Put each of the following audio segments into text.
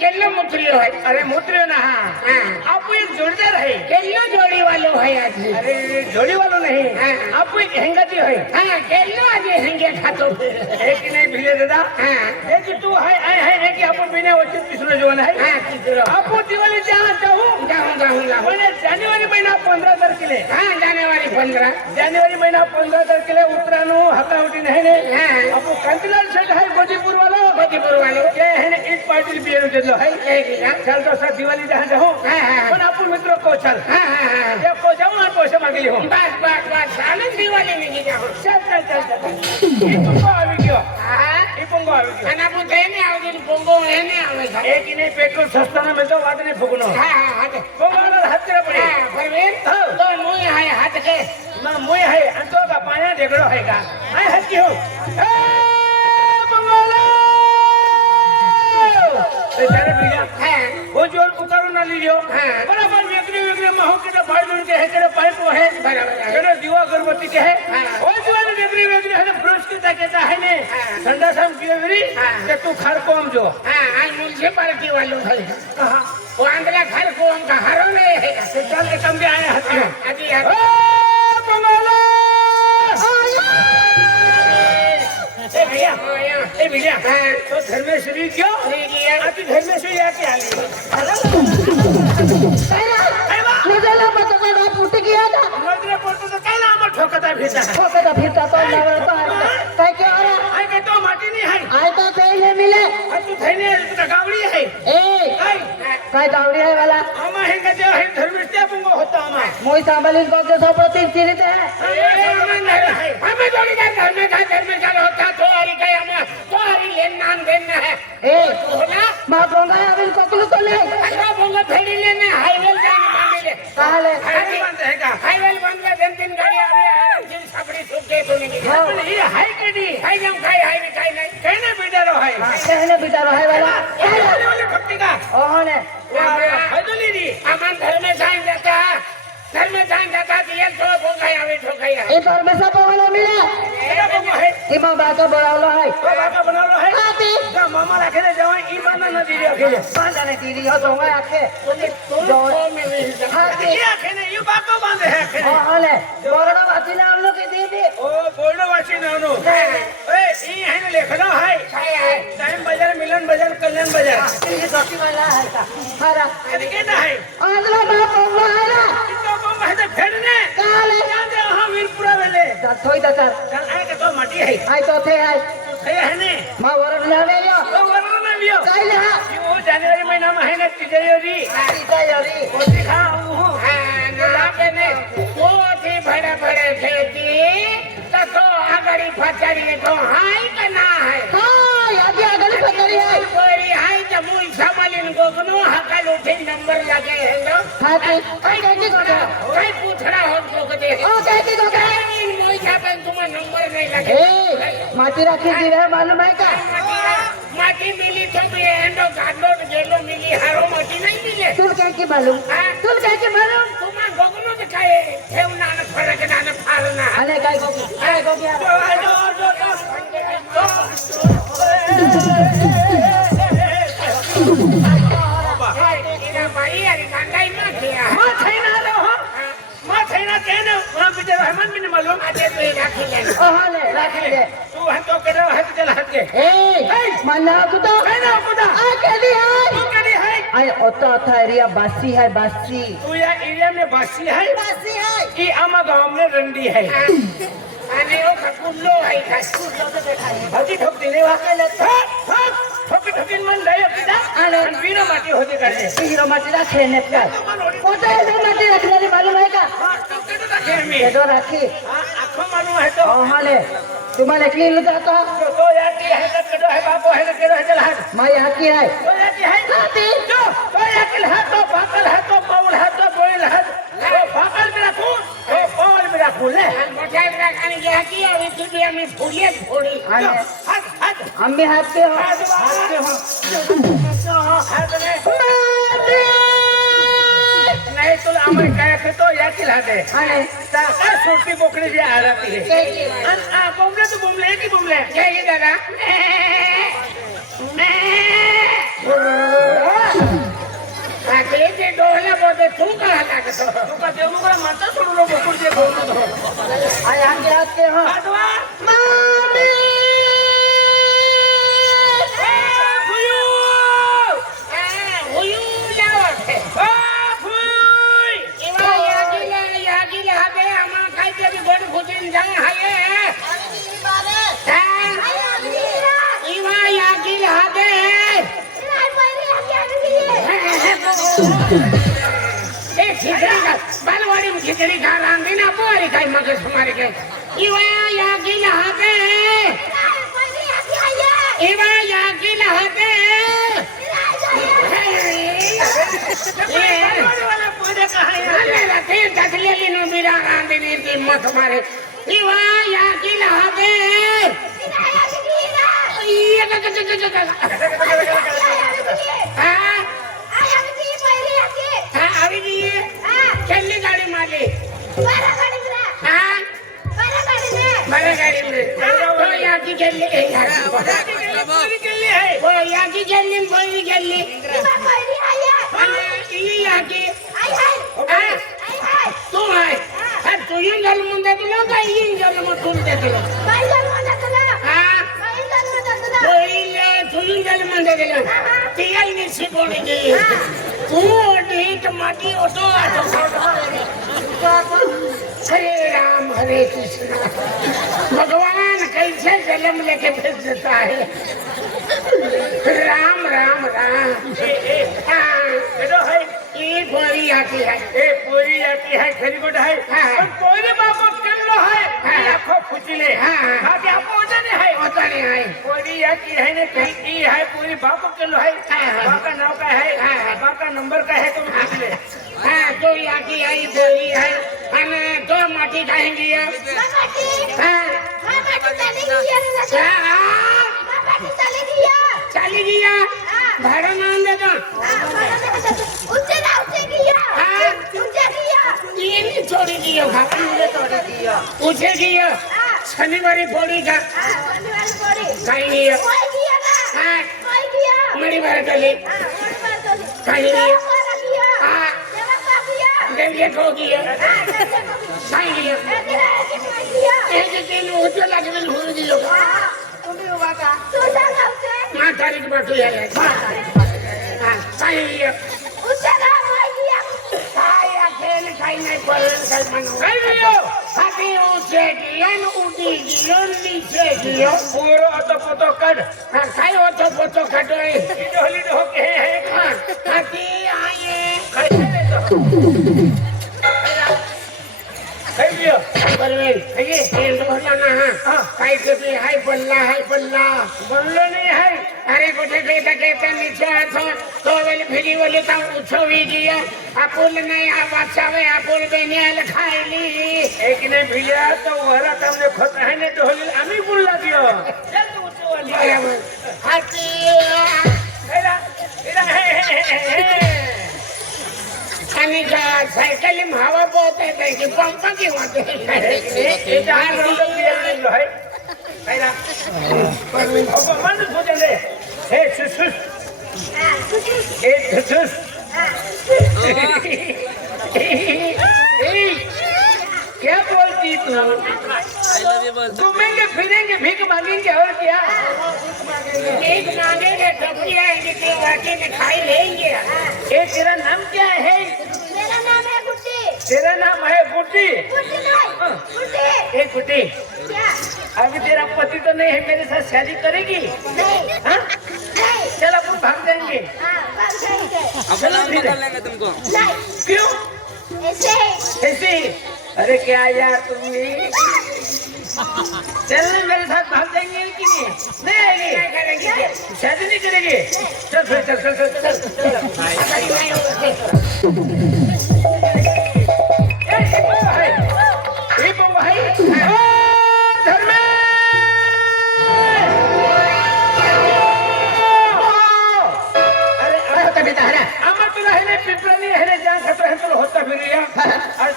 केल्लो मुत्रियो है। अरे मुत्रियो ना हाँ आप एक जोड़ीदार है केल्लो जोड़ी वालो है आज। अरे जोड़ी वालों नहीं आप एक हेंगाती है हाँ केल्लो आज हेंगे खातो एक ही नहीं भिले दादा एक ही तू है एक ही अपन बिना वचन तीसरा जोन है हाँ तीसरा आप दिवाली जहाँ जाऊँ मैंने जानेवारी महीना 15 तारखेला हाँ जानेवारी महीना 15 तारखेला उत्तरायण हकावटी नहीं ने आप कांतीलाल शेठ है गोजीपुर वालों के है ने एक पार्टी बियर देलो है चल तो सर दिवाली जहाँ जाऊँ पण आपण मित्र को चल ये को जाऊँ और पैसे मांगे हो बस साले दिवाली में जाओ चल ये तुमको आवी गयो ये पंगो आवी गयो खाना पूछे नहीं आओ दिन पंगो है नहीं आवे एक ही नहीं पेट्रोल सस्ता ना मिलता वाद नहीं फुकनो हाँ पंगो वाला हाथ तेरा पड़े परवीन तो मुई है हाथ के ना मुई है अंतो का पाया देखड़ो है का आई हाथ की हो ए पंगोला ए जाने भैया वो जोर उतारो ना लीजियो बराबर वेगरे महो के तो भाई लोग के है के पाइप है बराबर के दिवा अगरबत्ती के है वो जो वेगरे है ब्रश के कहता है ने ठंडा शाम की वेगरी के तू खर कोम जो आज म्युनिसिपालिटी वालों है कहां वो आंध्रा खर कोम का हरो ने चल के कम भी आए हाथी अभी ए पंगोला ए भैया तो धर्मेश्वरी क्यों आती धर्मेश्वरी आके आली मुझेला पता फुट गया था मर्दरे पड़तो तो काय ना आम्हाला ठोकता फिरता तो नवरता काय क्या हो रहा आय काय तो माटी नहीं है आय तो पहले मिले आ तू थैने तू गावडी है ए काय गावडी है वाला आमा है का देव है धर्मेश्वरी पंगो होता आमा मोई सांभाळील को के सोबत चिरित है हमें जोड़ी का धर्मेशाला होता तो हरी काय हम तो हरी लेना देना है ए होला मा बोंगा अबिल कोकलू तो ले अच्छा बोंगा फेरी लेने हाईवे जाने मांगे ले काले हाईवे बंद है का हाईवे बंद है दिन गाड़ी आ रही है छपड़ी छूट के तो नहीं पण ये हाय केडी हाई जम खाई हाईवे खाई नहीं कहने बेटा रो है कहने बिचारो है वाला ये वाले खप्पी का ओहने हदली दी अमन घर में जान जाता दिया तो ठोकाई है ए परमेश्वर बोला मिला एरा पंगो है इमा बाका बोलावलो है तो बाका बनालो है आती जा मामा राखे ले जाओ ई माना न दी रखे ले बांधा ने दीदी हो तो मैं आके तो में भी आती ये आखे ने ये बाका बांधे है आखे ओहने बोरडा बाती ना हम लोग के दीदी ओ बोलनो वासी नानो ए ई है ने लेखना है काय है टाइम बाजार मिलन बाजार कल्याण बाजार ये गति वाला है का हरा ये केना है आदला बाप बोला है ना तो बम है तो फेडने काले जान दे हां वीरपुरा वेले थोई दा सर चल आए के तो माटी है आई तो थे आई है ने मां वरड ना ले लियो तो वरना ना लियो काले हा ये वो जनवरी महीना में है ने तिजरी सीता यारी कोठी खाऊ ने वो थी बड़े खेती तो अगरी फचरी तो हाय का ना है हां यादी आगली पकड़ी है कोरी हाय जमुई समलिन गोगनो हकल उठे नंबर लगे हैं लो हाथी कई की गोगा कई पूछड़ा हो गोगदे ओ कहती तो कह इन मोई छापन तुम्हें नंबर नहीं लगे ए माटी रखी दी है मालूम है का माटी मिली तो भी एंडो गाडो गेलो मिली हारो माटी नहीं मिले तुम कह की मालूम तुम कह की मालूम तुम्हें गोगनो दिखाए ठेव ना फरक ना फालना अरे काय को भाई अरे कांगाई मत किया मां थैना रहो मां थैना कहने वहां पे रहमान भी नहीं मालूम अरे तो राखी ले ओहने रखी ले तू हम तो करो है चल हट के ए मन्ना तू तो कहना खुदा आ कहली है तू करी है आई ओता था एरिया बासी है बासी तू या एरिया में बासी है बासी है कि आमा गांव में रंडी है अरे वो कुल्लो है कुल्लो तो बैठा है हजी ठोक देने वाला ठोक ठोक मन दे पिता अरे वीरो माटी होती करे हीरो माटी रखे ने का कोटे से माटी रखने की मालूम है का तो केटो रखे में ये तो रखी आंखों मालूम है तो ओहने तुम्हारे की लुटा तो याती है तो केटो है बापो है तो केटो है चल हट मैं यहाँ की है तो याती है आती जो तो याकिल है तो बाकल है तो बाउल है तो बोइल है तो बाकल में रखूं तो बाउल में रखूं ले मोटाई रखने गया कि अभी तुझे हमें फूलिए थोड़ी हट हट हम भी हाथ पे हो नहीं तो हमें कहे थे तो याकिल है दे अरे ताका सुरती बोकड़ी भी आ रही है आ बोमले तो बोमले की बोमले क्या ये दादा ते डोळ्या बोलते तू का लागतो तुका देवमुखला म्हणता सोडून बकुळ जे बोलतो आई आगे आते हां आठवा मामी खिचड़ी खा रहा ना पोरी काय मग तुम्हारे के इवा या गिला हाते इवा या गिला हाते वाला पोरे कहां मेरा ते दसलेली नो बिरा रांदनी ती मत मारे इवा या गिला हाते चलनी गाड़ी माली बड़ा गाड़ी में तो यहाँ की गली है वो यहाँ की गली में कोई गली यहाँ की तू है तू यूं जल मुंडे दिलो का यूं जल मुंडे तुलते दिलो तू यूं जल मुंडे दिलो तियाई निसी बोली जी तू नीट माटी ओटो हरे राम हरे कृष्ण भगवान कैसे जन्म लेके भेज देता है राम राम राम बेटो है ये बोरी आती है ए पोरी आती है खरी गोट है हाँ। पण पोरी बापो केलो है हाँ। आखो फुचले हाँ। बाकी आपो वजन है होता नहीं है पोरी आती है ने की है पूरी बापो केलो है हाँ। बाका नाव का है हाँ। बाका नंबर का है तुम फुचले हाँ तो यहाँ की आई बोरी है अने तो माटी खाएंगी हाँ चली गया भाड़ा मान दे दो ये नहीं छोड़ी दियो पूछे दियो शनिवारी बोरी का कहीं नहीं हाँ मेरी बार चली कहीं नहीं हाँ देविये को दिया कहीं नहीं एक दिन उठे लगे में भूल दियो माँ तारीख बात हुई है हाँ कहीं नहीं खेल खाई नहीं पड़े कल मनो कहीं लियो हाथी ऊँचे गियन उड़ी गियन नीचे गियो पूरो अतो पतो कट हाँ खाई हो तो पोतो खटोए डोली हो के है हाथी आए कहीं तो कहीं लियो बलवेल ये तेल बोला ना हाँ खाई के भी हाय बल्ला बोलो नहीं है अरे कुठे कहता नीचे आतो तो वेल फिरी बोले तो उछवी गया आपुल नहीं आवाचावे आपुल बेनियाल खाईली एक ने भिलिया तो वरा तुमने खोता है ने डोली आमी बोलला दियो चल तू उठो वाली बराबर हाथी एरा है आणि का सायकल में हवा बहुत है कि पंप की होते ये जहां रोड पे लो है एरा अब मन भोजन दे हे सुसुस ए सुसुस क्या बोलती तू घूमेंगे फिरेंगे भीख मांगेंगे और क्या एक मांगेंगे टपरी आएंगे तो वाटे में खाई लेंगे ए तेरा नाम क्या है मेरा नाम है गुड्डी तेरा नाम है गुड्डी गुड्डी नहीं गुड्डी ए गुड्डी क्या अभी तेरा पति तो नहीं है मेरे साथ शादी करेगी नहीं हाँ नहीं चल अपन भाग जाएंगे हाँ बस जाएंगे चलो फिर तुमको नहीं क्यों ऐसे ऐसे ही अरे क्या यार तुमने चलना मेरे साथ भाग जाएंगे कि नहीं आएगी शादी नहीं करेगी चल फिर चल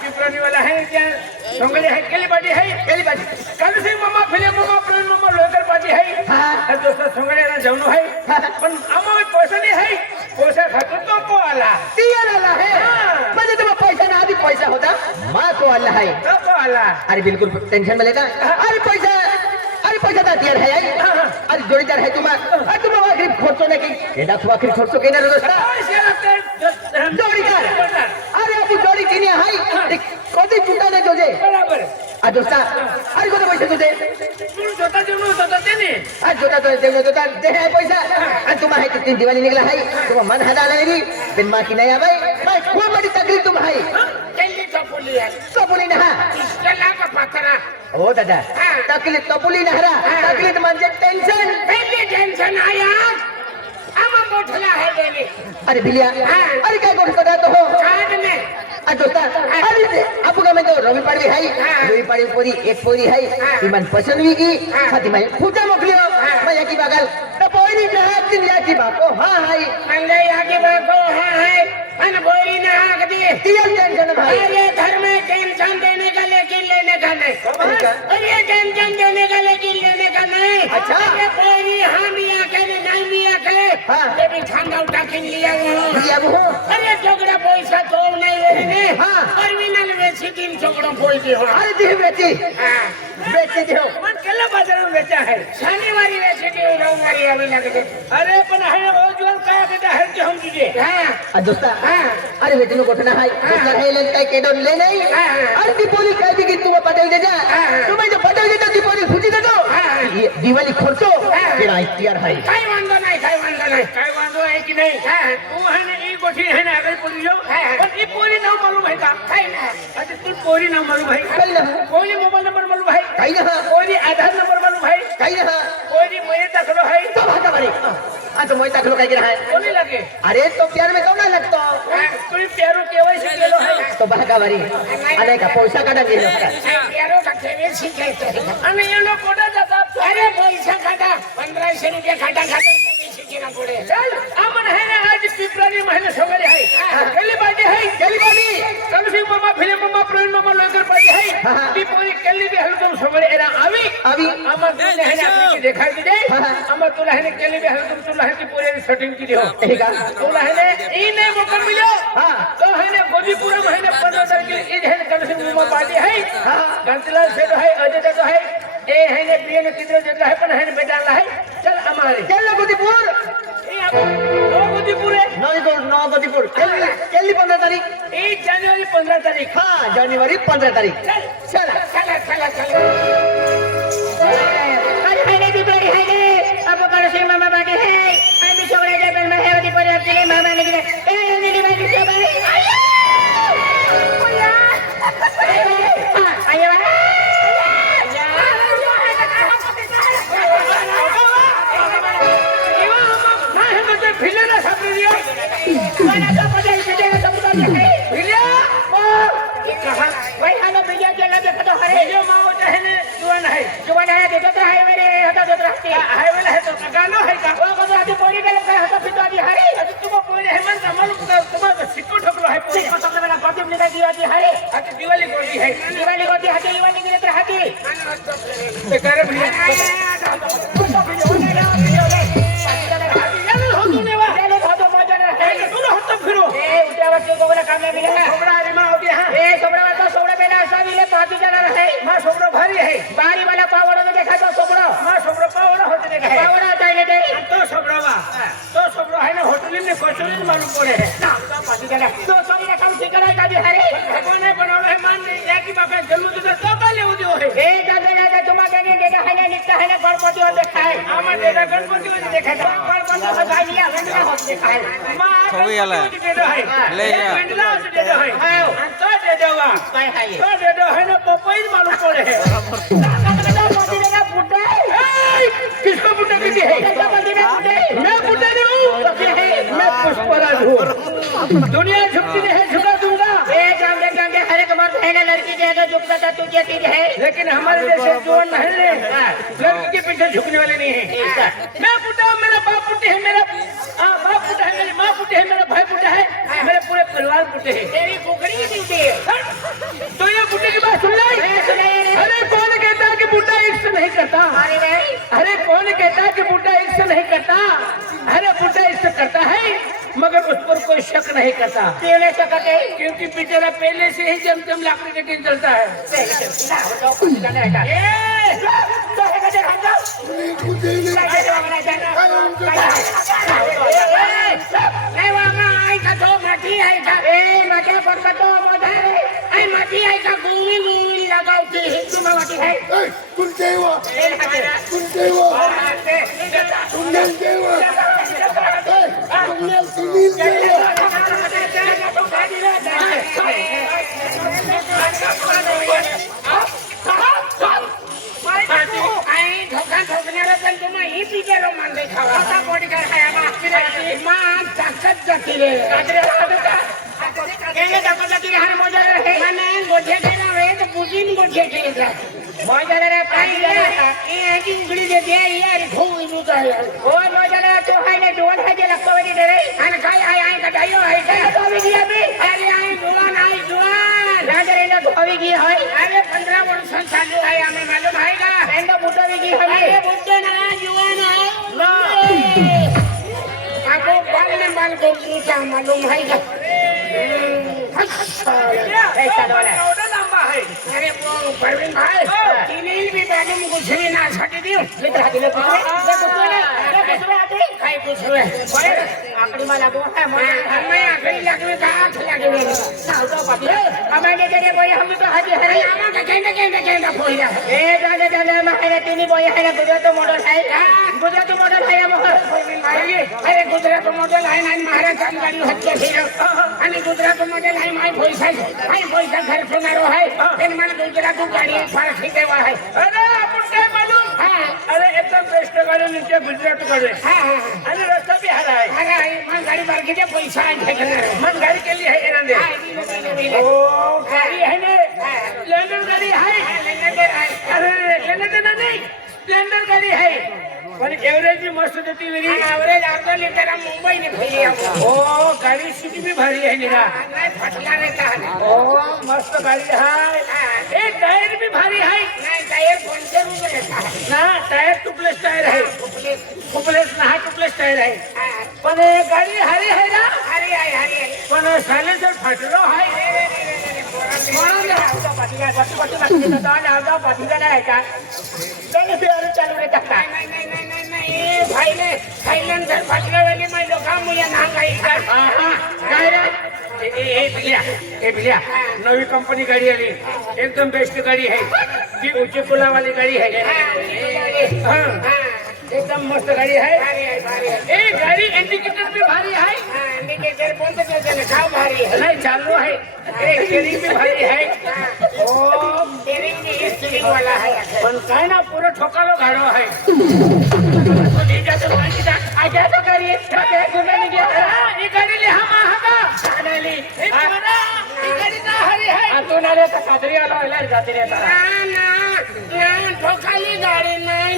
पिपरानी वाला है क्या सोंगले है केली बाजी कल से मम्मा फिले मम्मा प्रेम मम्मा लोकर बाजी है और दोस्त सोंगले ना जाऊनो है पण आमा में पैसा नहीं है पैसा खातो तो को आला दिया आला है हाँ। म्हणजे तुम्हाला पैसा ना आधी पैसा होता माँ को आला है तो को आला अरे बिल्कुल टेंशन में लेता अरे पैसा था दिया है आई अरे जोड़ीदार है तुम्हारा अरे तुम्हारा आखिरी खर्चो नहीं की एडा सुबह आखिरी खर्चो केना दोस्ता पैसे लगते जोड़ीदार अरे अबू जोड़ी किनी हाई कधी चुटा नाही तुझे बराबर आ दोस्ता अरे कोणते पैसे तुझे तू स्वतः देऊन होता त्याने आज जोता तो देवनो जोता दे है पैसा आणि तुम्हा है तीन दिवाळी निघला है तुम्हा मन हदा नाही बिन माँ की नहीं भाई मैं खूब बड़ी तकलीफ तुम है केली चपोली आहे तो बोली ना इष्टला का पत्रा हो दादा तकलीफ तो बोली ना हरा तकलीफ म्हणजे टेंशन पहले टेंशन आया आम मोठला आहे गेली अरे भिलिया अरे काय गोष्ट करत हो कार्ड में आ दोस्ता अरे आपको का मैं तो रवि पाड़वी है रवि पाड़वी पोरी एक पोरी है इमान पसंद हुई की खाती मैं पूजा मोकलियो मैं यकी बगल तो पोरी ना दिन याकी बाको हां हाय मंगे आगे बाको हाँ है अन बोरी ना आग दी तियल टेंशन भाई अरे घर में टेंशन देने का लेकिन लेने का नहीं अरे टेंशन देने का लेकिन लेने का नहीं अच्छा। अरे बोरी हाँ मियाँ के नहीं मियाँ के हाँ। ये भी खाना उठा के लिया वो भिलिया वो अरे झगड़ा पैसा तो नहीं लेने हाँ। और विनल वेची तीन झगड़ों कोई भी हो अरे दी बेटी हाँ। बेटी दी हो मन केला बाजार में बेचा है शनिवारी वेची दी रविवारी अभी लग गए अरे पण है वो जो काय बेटा है जो हम तुझे हाँ आ दोस्ता हाँ अरे बेटी नो गोठना है दोस्ता है लेन काय केडो ले नहीं अरे दीपोली काय दी की तुम पटाई दे जा तुम्हें जो पटाई दे तो दीपोली फुजी दे दो ये दिवाली खर्चो तेरा इख्तियार है काही वांदो नाही काही वांदो नाही काय वांदो है कि नहीं तू है ना ई गोठी है ना अगर पोरी जो पण ई पोरी नाव मालूम है का काही नाही अच्छा तू पोरी नाव मालूम है कल ना पोरी मोबाइल नंबर मालूम है काही ना पोरी आधार नंबर मालूम है काही ना पोरी मोये तकड़ो है तो भागा मारे आ तो मोई तकलो काय गिरा है कोनी लगे अरे तो प्यार में कौन ना लगतो तू प्यारो केवाईसी केलो है तो भागा मारी अरे का पैसा काढा गेलो का यारो का खेळ शिकायचं आणि ये लोग कोटा जातात अरे पैसा खाता 1500 रुपये खाता खाता शिकेना पुढे चल अमन है ना आज पिपरानी महिने सगळे है केली पार्टी है केली पार्टी कलसिंग मामा फिले मामा प्रवीण मामा लोकर पार्टी है ती पोरी केली बी हल तुम सगळे एरा आवी अभी अमर तुला है ना आपली देखाई दे अमर तुला है ना केली बी हल तुम तुला है ती पोरी सेटिंग की हो हे का तुला है ना ई नहीं मौका मिलो हां तो है ना गोजीपुरा महीने 15 तारीख के ई है कलसिंग मामा पार्टी है कांतिलाल सेठ है अजय तो है ए है ने प्रिय ने किधर जगह है पण है ने बेटा है चल हमारे चल गोदीपुर ए आप दो गोजीपुर है नौ गोदीपुर केली 15 तारीख 1 जानेवारी 15 तारीख हां जानेवारी 15 तारीख चल चला चला चला चला अरे मैंने भी बड़ी है ने अब कर से मामा बाटे है आई भी छोड़े दे पर मैं है पर अब के मामा ने गिरे ए मेरी बात से भाई आया फिले ना सापरे दियो कोणाचा पदार्थ देगा समुदाय फिले ये कहा भाई हालो बिया केला देखो तो हरे जो माओ चाहे ने जुआन है जुबान है देतो तो हाय मेरे होता देत रहती हाईवे है तो गानो है का वो को आधी पोरी गेल काय होता फिर आधी हरे अरे तुम बोले है मन मालूम तुम्हारा सिक्को ठोकलो है ठीक है तो मेरा कॉपी निकाल दिया आधी हरे आज दिवाली कोई है दिवाली को दी हाथी दिवाली के तरह हाथी बेकार भैया फिरो ए उठा बच्चे को बोला काम में मिला सोबड़ा रिमा होती है ए सोबड़ा वाला सोबड़ा बेला ऐसा मिले पाती जाना रहे मां सोबड़ा भारी है बारी वाला पावड़ा में देखा तो सोबड़ा मां सोबड़ा पावड़ा होते देखा है पावड़ा चाहिए दे तो सोबड़ा है ना होटल में क्वेश्चन मालूम पड़े है ना तो पाती जाना तो सोबड़ी का काम ठीक है का भी हरे भगवान ने बनाया है मान ले या की बात जन्म तो का ले उदियो है ए जाने जाने तुम्हारे ने देखा है ना निकता है ना गणपति और देखा है आमा देगा गणपति को देखा था गणपति को गाय लिया गणपति को देखा है मां छवि वाला दे दो है ले जा पेंडला से दे दो है तो दे दोगा काय है ये तो दे दो है ना पपई मालूम पड़े है गणपति का बुड्ढा है किसको बुड्ढा कहती है गणपति का बुड्ढा है मैं बुड्ढा नहीं हूँ तो क्या है मैं पुष्पराज हूँ दुनिया झुकती है झुका दूंगा ए गांगे हर एक मर्द है ना लड़की के अगर झुकता था तुझे चीज है लेकिन हमारे जैसे जवान है लड़की के पीछे झुकने वाले नहीं है मैं बुड्ढा हूँ मेरा बाप बुड्ढे है मेरा बाप बुड्ढा है मेरी माँ बुड्ढे है मेरा भाई बुड्ढा है मेरे पूरे परिवार बुड्ढे है तेरी बुकड़ी ड्यूटी है तो ये बुड्ढे की बात सुन ली मैं सुनाई रे अरे कौन कहता है कि बुड्ढा इश्क नहीं करता अरे भाई अरे कौन कहता है कि बुड्ढा इश्क नहीं करता अरे बुड्ढा इश्क करता है मगर उस पर कोई शक नहीं करता, क्यों नहीं सकत है? क्योंकि बेचारा पहले से ही जमजम लाकड़ी के दिन चलता है। अरे 15 वर्ष चालू आहे आम्ही मालूम आहे का? अरे बुड्ढे ना युवान आहे आपको बाल में बाल को पूछा मालूम है क्या? अरे वो परवीन भाई तिन्ही भी मालूम कुछ भी ना साठी दियो काय कुछवे आकड़ी माला को है मैं आकड़ी लगवे का आठ लगवे साउतो पाटिया हमारे जरे बोय हम तो हाजी है आमा के केंदा फोइला ए दादा मारे तिनी बोय है ना गुजरात मॉडल है हम परवीन भाई अरे गुजरात मॉडल आहे ना महाराष्ट्र गाडी हत्या फिर आणि गुजरात मॉडल आहे माय पैसा घर सुनारो है इन मन गुजरात गाडी फारसी देवा है अरे आपण काय मालूम, हां अरे एकदम बेस्ट गाडी नीचे गुजरात कडे हां आणि रस्ता भी हरा है। अरे मन गाडी बारकीचे पैसा आहे ठेकणार मन गाडी केली आहे एरंदे, ओ गाडी आहे ने स्प्लेंडर गाडी आहे, अरे लेंडर नाही स्प्लेंडर गाडी आहे, पण एव्हरेज भी मस्त देती मेरी, एवरेज अर्धा लीटर मुंबई ने फिरी ओ गाडी सीट भी भारी आहे निरा, नाही फटला रे का ओ मस्त गाडी आहे, ए टायर भी भारी आहे नाही टायर 500 रुपये देता ना, टायर टुपलेस टायर आहे, टुपलेस ना टुपलेस टायर आहे, पण गाडी हरी आहे ना, हरी आहे पण सायलेन्सर फाटलो आहे, म्हणून नाही थायलंड जर फाटल्या वेळी माझी लोक मुली नांगाई काय रे ए बिल्या नवी कंपनी गाडी आली, एकदम बेस्ट गाडी आहे, ती उंची पुलावाली गाडी आहे, एकदम मस्त गाडी आहे, ए गाडी इंडिकेटर भी भारी आहे, इंडिकेटर कोणतं त्याचं गाव भारी आहे नाही चालू आहे, ए स्टीअरिंग भी भारी आहे, ओ स्टीरिंग वाला आहे पण काय ना पुरं ठोकालो गाडो आहे, ही गाडी लिहा महागा ठोकाली गाडी नाही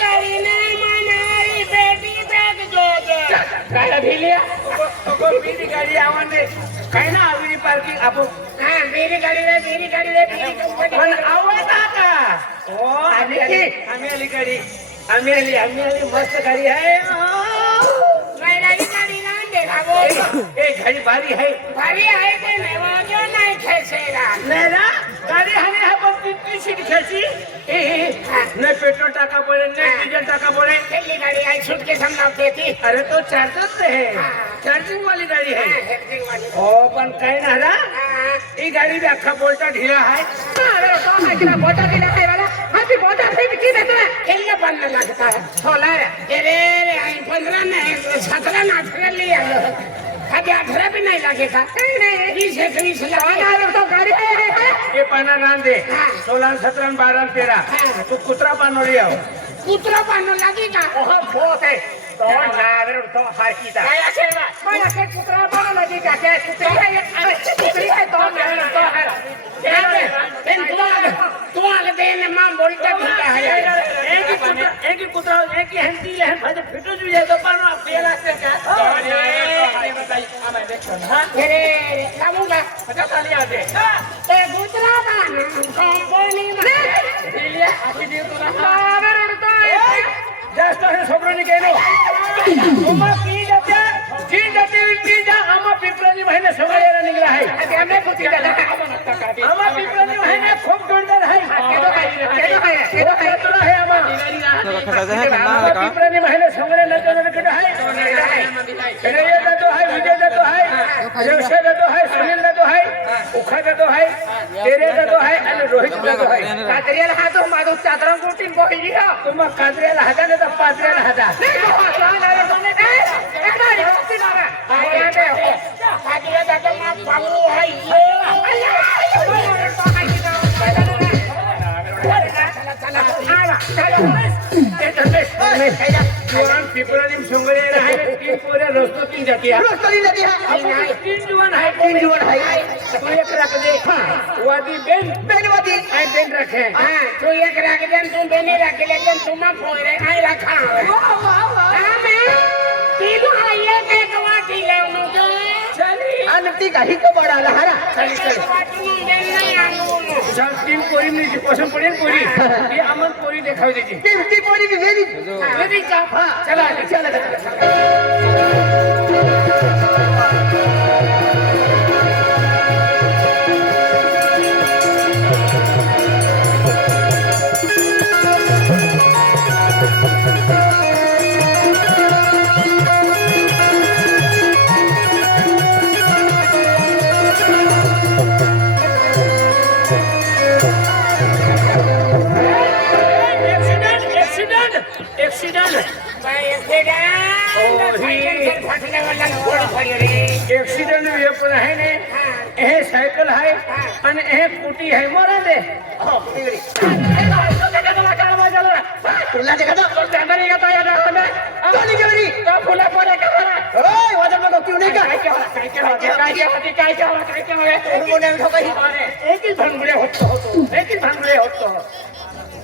गाडी नाही मनारी बेटी बॅग जोड गाडी आवाने काय ना आविरी पार्किंग आपण मेरी गाडी रे पण आवाज का हो आम्ही आली गाडी आम्ही आली मस्त गाडी आहे, गाडी नाही देखावो ए गाडी भारी आहे ते नाही वाजो नाही खेचेला नाही ना गाडी हने है पण ती सीट खेची नाही पेट्रोल टाका पडे नाही डीजल टाका पडे, खेली गाडी आहे सुटके समजावते ती अरे तो चार्जर है चार्जिंग वाली गाडी है, हो पण काय ना रा ही गाडी भी अख्खा बोलता ढिला है, बनने लगता है 15 नहीं 17 18 ले आलो कभी 18 भी नहीं लगेगा 20 तो गाड़ी ये पाना नाम दे 16 17 12 13 तू कुत्रा पानोली आओ कुत्रा पानो लगेगा बहुत है तो नावर तो फारकी था काय असेल मला ते कुत्रा पानो लगेगा काय कुत्री है तो नावर तो है तुम्हाला देने मां बोलता ठीक है एक ही कुत्रा एक ही हंती ले भाजे फिटो जो जाए तो पानो फेला से का अरे लाऊंगा पता चली आते ते कुत्रा पानो कंपनी में जास्त आहे सोबरोनी केलो तुम्हा की जाते ती जा आम्हा पिपरानी महिने सगळ्याला निघला आहे आम्हा पिपरानी महिने खूप जोरदार आहे तुला आहे आम्हा पिपरानी महिने सगळे नजर आहे खेळया जातो आहे विजय जातो आहे व्यवसाय जातो आहे सुनील जातो आहे उखा जातो आहे तेरे जातो आहे आणि रोहित जातो आहे कातरियाला हातो माझो चादरा गोटीन बोहिली हा तुम्हा काजऱ्याला हाता नाही तर पाजऱ्याला हाता पिपरानी सोंगळे आहे तीन पोऱ्या रस्तो तीन जाती तीन जुवान आहे तू एक राख दे वादी बेन आई बेन रखे तू एक राख दे तू बेने राख लेकिन तुम फोरे आई रखा तीन आये के वाटी ले मुझे आणि ती काही कबडाला हारा वाटी बेन नहीं आनू तीन पोरी मी पसंत पडेल पोरी ही आम्हाला पोरी देखावी द्यायची ती पोरी बी वेरी वेरी का चला चला एक्सिडेंट पण आहे ने हे सायकल आहे आणि हे कुटी आहे मोरा दे तुला ते कसं फुला पोरे ओय वाजत नको क्यों नाही का एकच भांगडे होतो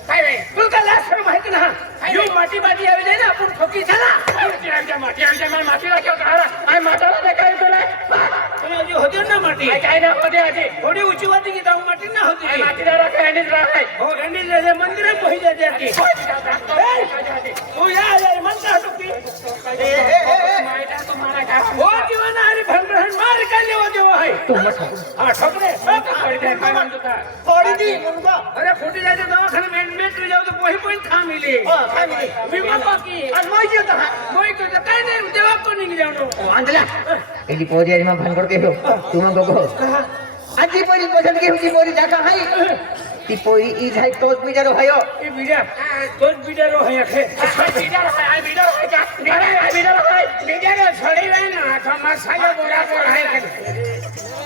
काय रे तुला लास्ट माहिती ना यो माती यावी दे ना आपण ठोकी झाला माती मातीला माताला देखाय तुला तुम्ही होती ना माती काय ना होते आधी थोडी उंची होती की जाऊ माती ना होती मातीला राखाय आणि राखाय हो आणि मंदिरात पोही जाते तू या म्हणता की हो जीवन अरे भंगरहन मार काय लेवा देवा आहे हा ठोकरे काय म्हणतो का अरे खोटी जायचं दवाखाना मेट जाऊ तर पोही पण खा मिले विमा बाकी आज माहिती होता मोई करतो काय नाही देवा कोणी जाऊ वांदला एली पोरी आणि मग भानगड केलो तू मग गो आजी पोरी पसंत की होती पोरी जाका हाय ती पोरी इज हाय तोच बिचारो हायो ए बिडा तोच बिडारो है अखे बिडारो छोड़ी वे ना तो मसाला बोला है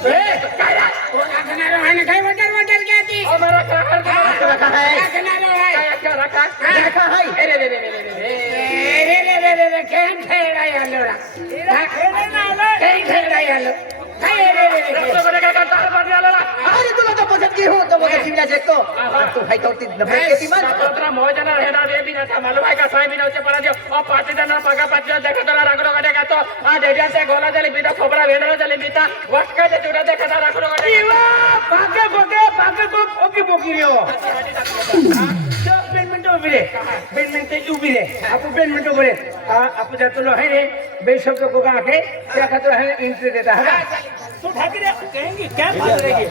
ए काय लागणारो है काय वटर कहती हमारा रखा है लागणारो है क्या रखा हाय रे केन खेळा यालो रा खेळा यालो काय रे अरे तुला तो पसंत की हो तो मग जीवना जगतो तू हाय तो ती नंबर किती मान सतरा मोजना रहना रे भी ना मालूम है का साई बिना उचे पड़ा दियो और पाटी जना पगा पाटी देखा तो रगड़ो गडे का तो आ डेडिया से गोला जले बीता खोबरा वेडला जले बीता वटका जे जुड़ा देखा तो रगड़ो गडे ईवा पाके को ओके बोकिरियो बैडमिंटन उभी रे आपू बैडमिंटन बोले आपू जातो लो है रे बेशक को का के क्या खातिर है एंट्री देता है तू ढाकी रे कहेंगे क्या बात रहेगी